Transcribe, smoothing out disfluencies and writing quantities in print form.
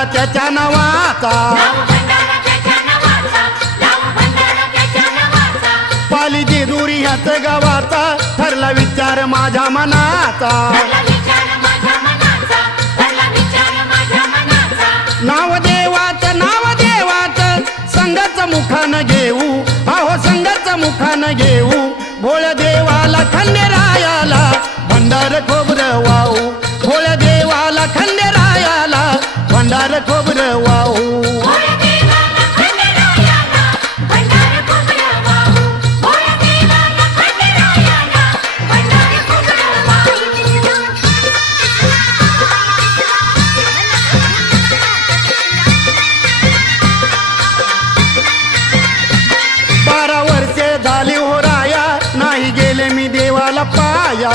भंडारा त्याच्या नावाचा, पाली जेजुरी ह्याच गावाचा, ठरला विचार माझ्या मनाचा, नाव देवाचं संघाचं मुखानं घेऊ, अहो संघाचं मुखानं घेऊ, भोळ्या देवाला खंडेरायाला भंडार खोबरं वाहू, भोळ्या देवाला खंडेरायाला भंडार खोबरं वाहू. 12 वर्षे झाली हो राया, नाही गेले मी देवाला पाया.